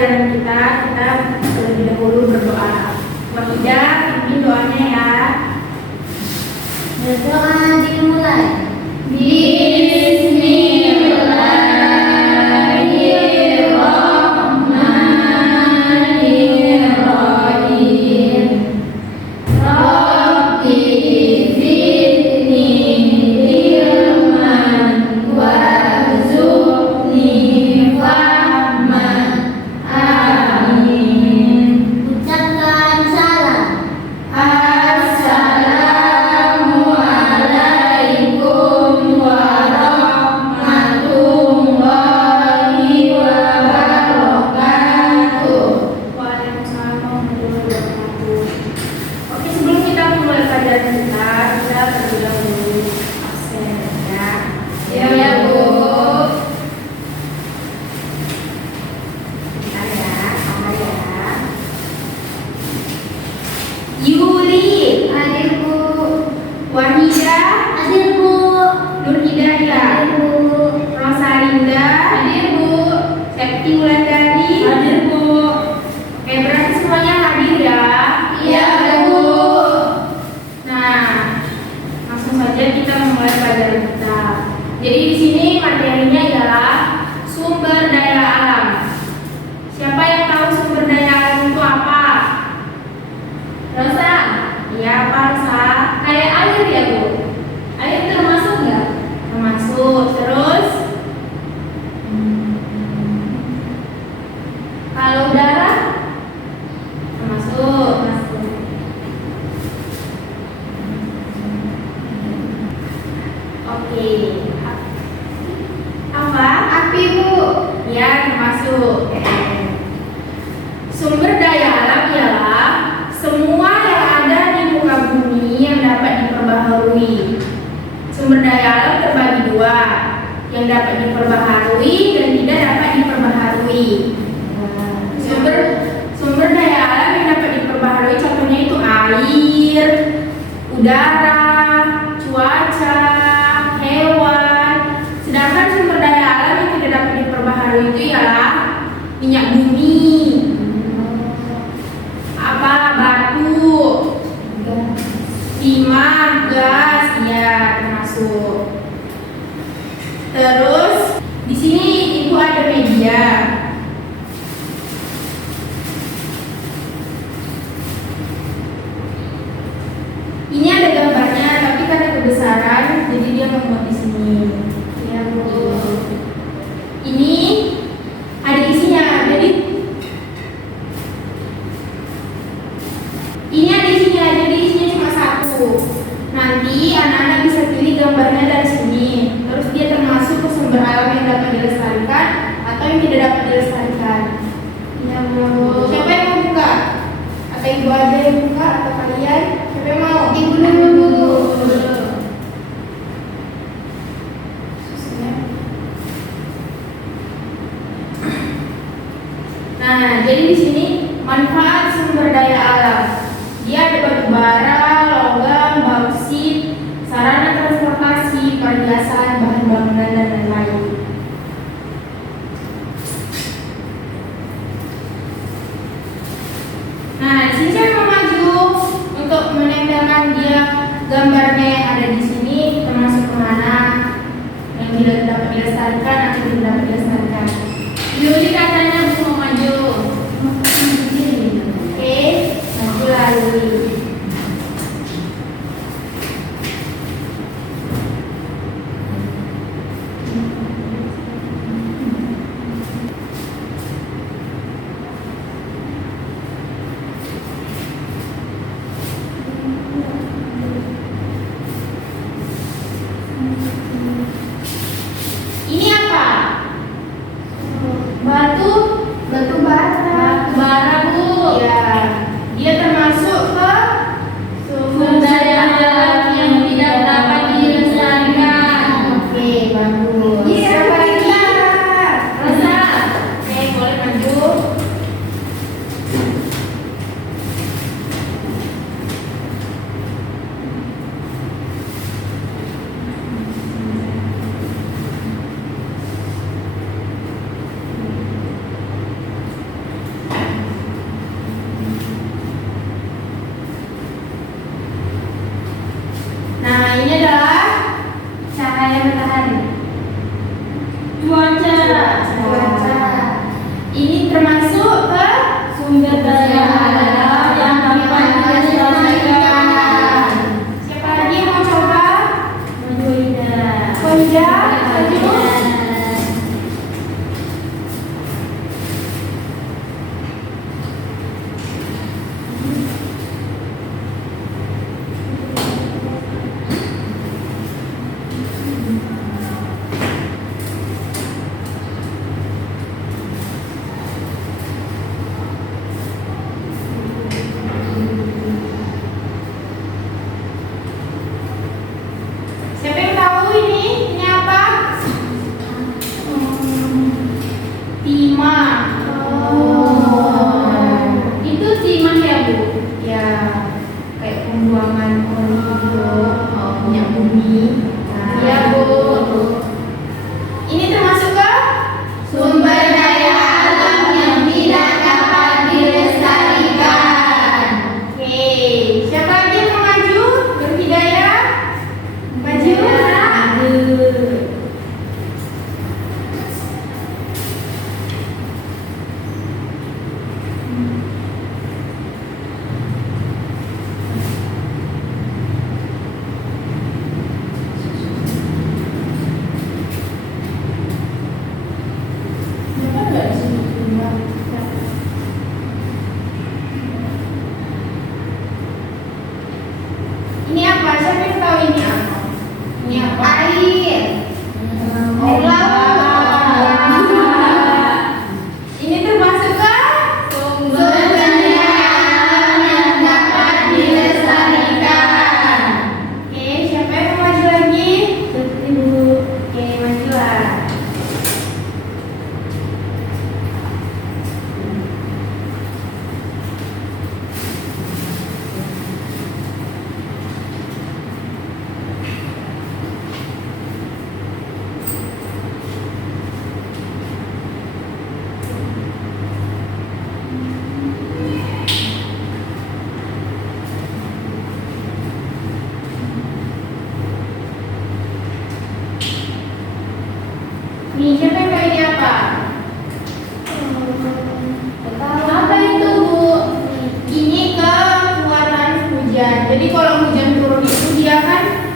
pelajaran kita terlebih dahulu berdoa. Wahidah, pimpin doanya ya. Berdoa dimulai. Bismillahirrahmanirrahim. Rabbi zidni ilman warzuqni fahman. Amin. Ucapkan salam. Assalamualaikum warahmatullahi wabarakatuh. Waalaikumsalam warahmatullahi wabarakatuh. Oke, sebelum kita mulai pelajaran kita terlebih dahulu absen ya. Ya, Bu. Bentar ya, sabar ya. Yuli, Hadir, Bu. Wahidah, Hadir, Bu. Nur Hidayah, Hadir, Bu. Rosalinda, Hadir, Bu. Septi Wulandari. Hadir, Bu. Oke, berarti semuanya hadir ya. Iya, Bu. Nah, langsung saja kita memulai pelajaran kita. Jadi di sini materinya ialah sumber daya alam. Siapa yang tahu sumber daya alam itu apa? Rosa, Iya, apa Rosa? kayak air ya, Bu? Air termasuk nggak? Termasuk. Terus Kalau udara? termasuk. Oke. Apa? Api, Bu. Ya, termasuk. Sumber daya alam ialah semua yang ada di muka bumi yang dapat diperbaharui. Sumber daya alam terbagi dua, yang dapat diperbaharui dan tidak dapat diperbaharui. Sumber daya alam yang dapat diperbaharui contohnya itu air, udara, cuaca, hewan. Sedangkan sumber daya alam yang tidak dapat diperbaharui itu ialah minyak bumi, apa batu, timah, gas, ya termasuk. Terus di sini ibu ada media. Ini ada gambarnya, tapi karena kebesaran, jadi dia memuat di sini. Ya, Bu. Ini ada isinya, jadi ini ada isinya, jadi isinya cuma satu. Nanti anak-anak bisa pilih gambarnya dari sini. Terus dia termasuk ke sumber alam yang dapat dilestarikan atau yang tidak dapat dilestarikan. Ya, Bu. Siapa yang mau buka? Atau ibu aja yang buka atau kalian? Siapa yang mau? Ibu dulu, Bu. Nah, jadi di sini manfaat sumber daya alam. Dia ada batu bara, logam, bauksit, sarana transportasi, perhiasan, bahan bangunan dan lain-lain. Nah, di sini saya mau maju untuk menempelkan dia gambarnya yang ada di sini termasuk kemana yang tidak dapat dilestarikan atau tidak dapat dilestarikan. Yuli katanya mau maju. Oke, maju lagi. Ini apa? termasuk ke Sumber daya alam yang dapat dilestarikan. Siapa lagi yang mau coba? Wida. Wida, maju. Siapa yang tahu ini? Ini apa? Timah. Itu timah ya, Bu? Ya, kayak pembuangan oli minyak bumi. Nah, Iya, Bu. Ini termasuk ke Sumber daya alam yang tidak dapat dilestarikan. Oke, siapa lagi yang mau maju? Berhidayah? Maju. Ini apa? Siapa yang tahu ini apa? Ini apa? Air. Air laut. Ini termasuk ke Sumber daya alam yang dapat dilestarikan. Oke, siapa yang mau maju lagi? Bu. Oke, majulah. Nih, siapa yang tahu ini apa? Apa itu, Bu? Ini kekuatan hujan. Jadi kalau hujan turun itu dia kan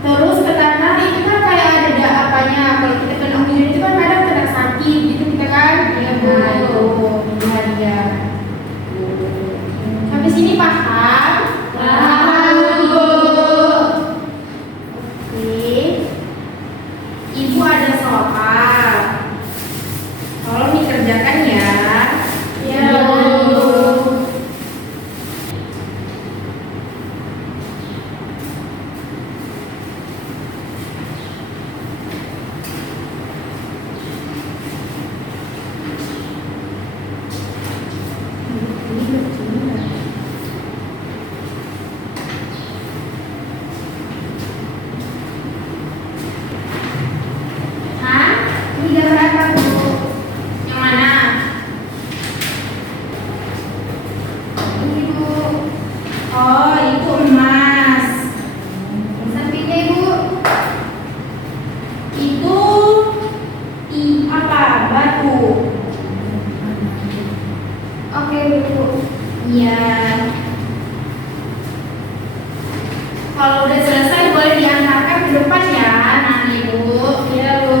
terus ke tanah itu kan kayak ada apanya. Kalau kita kena hujan itu kan kadang kena sakit gitu kita kan. Iya, Bu. Nah, itu inilah dia. Sampai sini paham? Paham, Bu. Oke. Ibu ada soal. Tolong dikerjakan ya. Ya, Bu. Hah? Ini gambar apa, Bu? Yang mana? Ini, Bu. Oh, itu emas. Sampingnya, Ibu. Itu apa? Batu. Oke, Bu. Iya. Kalau udah selesai boleh diantarkan ke depan ya, nanti, Bu. Iya, Bu.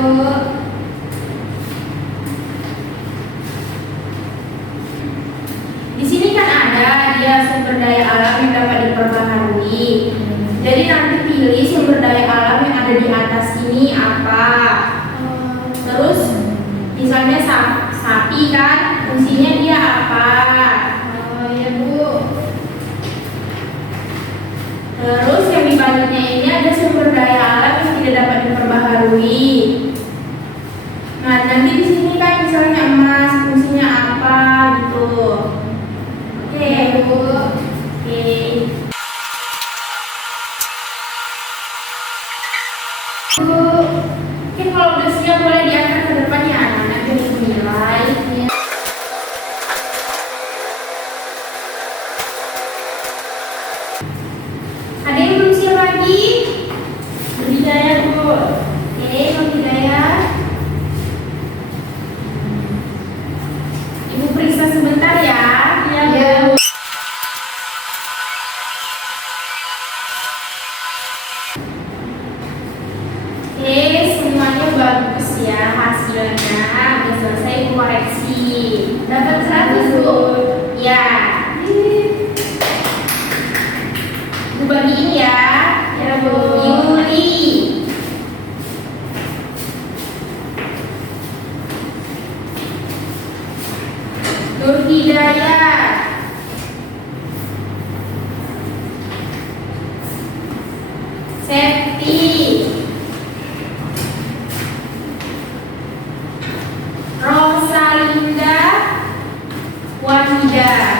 Di sini kan ada dia sumber daya alam yang dapat diperbaharui. Jadi nanti pilih sumber daya alam yang ada di atas ini apa. Terus misalnya sapi kan, fungsinya dia apa? Oh, iya, Bu. Terus yang di baliknya ini ada sumber daya alam yang tidak dapat diperbaharui. Nah, nanti di sini kan misalnya emas, fungsinya apa gitu. Oke, Bu. Oke. Bu, mungkin kalau udah siap boleh diangkat ke depan ya anak-anak jadi menilai. Ada yang belum siap lagi? Budidaya, Bu. Oke, Bang Hidayat. Ibu periksa sebentar ya. Ya, Bu. Oke, semuanya bagus ya hasilnya. Udah selesai Ibu koreksi. Dapat 100, Bu. Ya. Ibu bagiin ya. Ya, Bu. Yuli, Nur Hidayat, Septi, Rosalinda, Wahida.